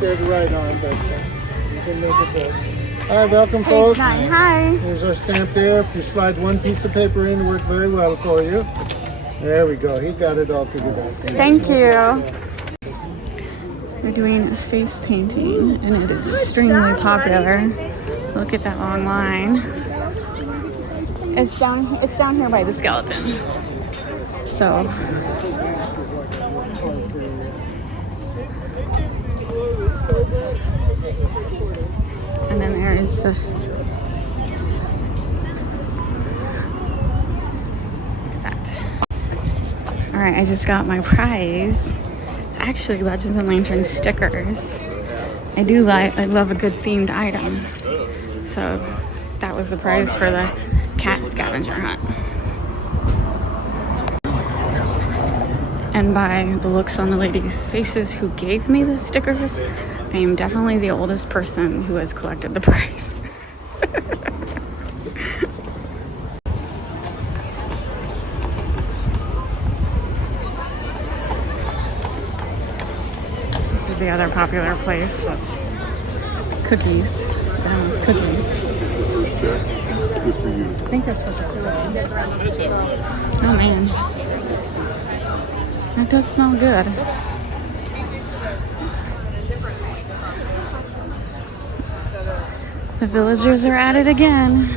there to write on, but you can make it there. Hi, welcome, folks. Hi. There's our stamp there. If you slide one piece of paper in, it worked very well for you. There we go. He got it all figured out. Thank you. We're doing a face painting, and it is extremely popular. Look at that long line. It's down here by the skeleton. So. And then there is the. Look at that. All right, I just got my prize. It's actually Legends and Lanterns stickers. I love a good themed item. So that was the prize for the cat scavenger hunt. And by the looks on the ladies' faces who gave me the stickers, I am definitely the oldest person who has collected the prize. This is the other popular place. That's cookies. Grandma's cookies. Good for you. I think that's what that's Oh man. That does smell good. The villagers are at it again.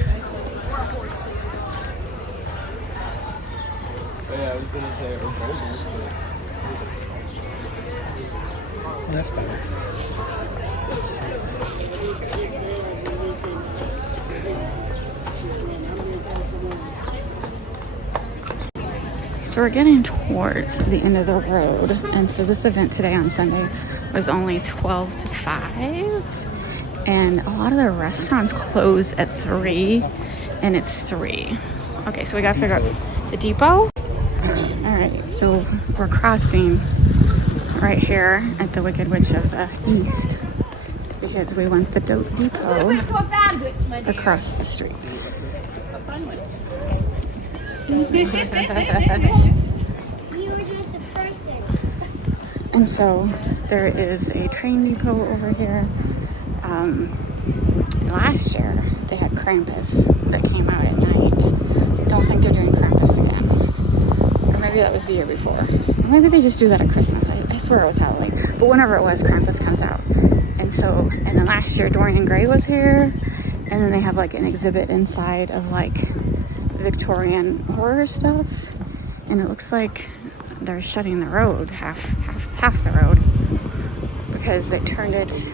Yeah, I was gonna say That's better. So we're getting towards the end of the road, and so this event today on Sunday was only 12 to 5, and a lot of the restaurants close at 3, and it's 3. Okay, so we gotta figure out the depot. All right, so we're crossing right here at the Wicked Witch of the East because we want the depot across the street. And so there is a train depot over here. Last year they had Krampus that came out at night. Don't think they're doing Krampus again. Or maybe that was the year before. Or maybe they just do that at Christmas. I swear it was Halloween. But whenever it was, Krampus comes out. And then last year Dorian Gray was here. And then they have like an exhibit inside of like Victorian horror stuff, and it looks like they're shutting the road, half the road, because they turned it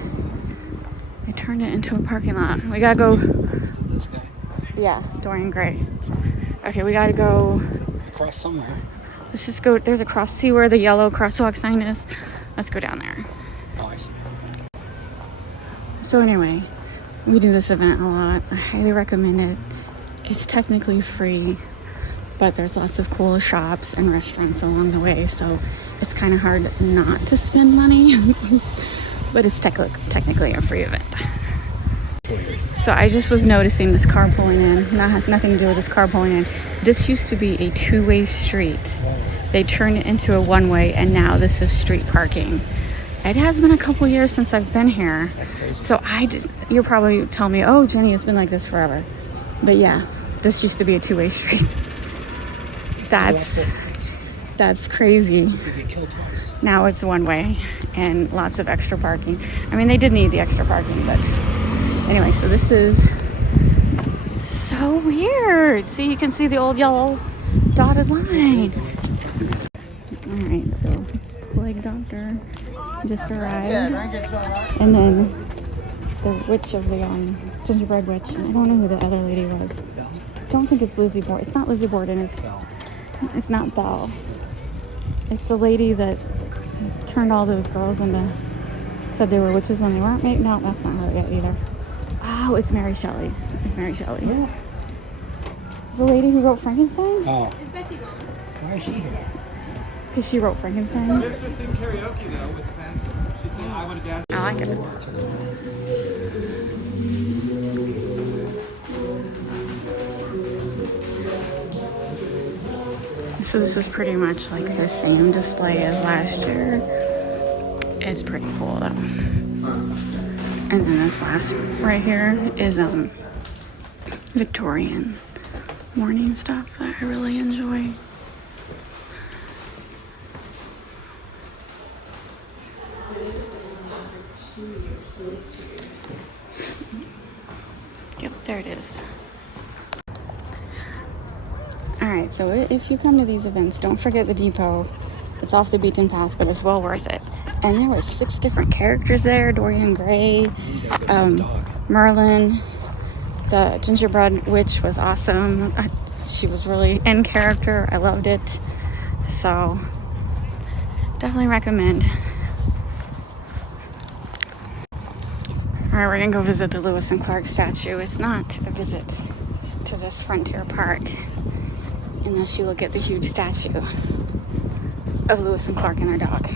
into a parking lot. We gotta go. Is it this guy? Yeah, Dorian Gray. Okay, we gotta go Across somewhere. Let's just go. There's a cross. See where the yellow crosswalk sign is? Let's go down there. Oh, I see. So anyway, we do this event a lot. I highly recommend it. It's technically free, but there's lots of cool shops and restaurants along the way, so it's kind of hard not to spend money. But it's technically a free event. So I just was noticing this car pulling in. That has nothing to do with this car pulling in. This used to be a two-way street. They turned it into a one-way, and now this is street parking. It has been a couple years since I've been here. That's crazy. So you'll probably tell me, oh, Jenny, it's been like this forever. But yeah, this used to be a two-way street. That's crazy. You get killed twice. Now it's one way and lots of extra parking. I mean, they did need the extra parking, but anyway, so this is so weird. See, you can see the old yellow dotted line. All right, so Plague Doctor just arrived. And then the witch of the gingerbread witch. I don't know who the other lady was. Don't think it's Lizzie Borden. It's not Lizzie Borden. It's not Belle. It's the lady that turned all those girls into, said they were witches when they weren't. Maybe, no, that's not her yet either. Oh, it's Mary Shelley. It's Mary Shelley. Yeah. The lady who wrote Frankenstein? Oh. Why is she here? Because she wrote Frankenstein. Mistress sing karaoke though with fans. She's saying I would have danced. I like it. So this is pretty much like the same display as last year. It's pretty cool though. And then this last right here is Victorian morning stuff that I really enjoy. Yep, there it is. Alright, so if you come to these events, don't forget the depot. It's off the beaten path, but it's well worth it. And there were 6 different characters there. Dorian Gray, Merlin, the gingerbread witch was awesome. She was really in character. I loved it. So definitely recommend. All right, we're gonna go visit the Lewis and Clark statue. It's not a visit to this Frontier Park unless you look at the huge statue of Lewis and Clark and their dog.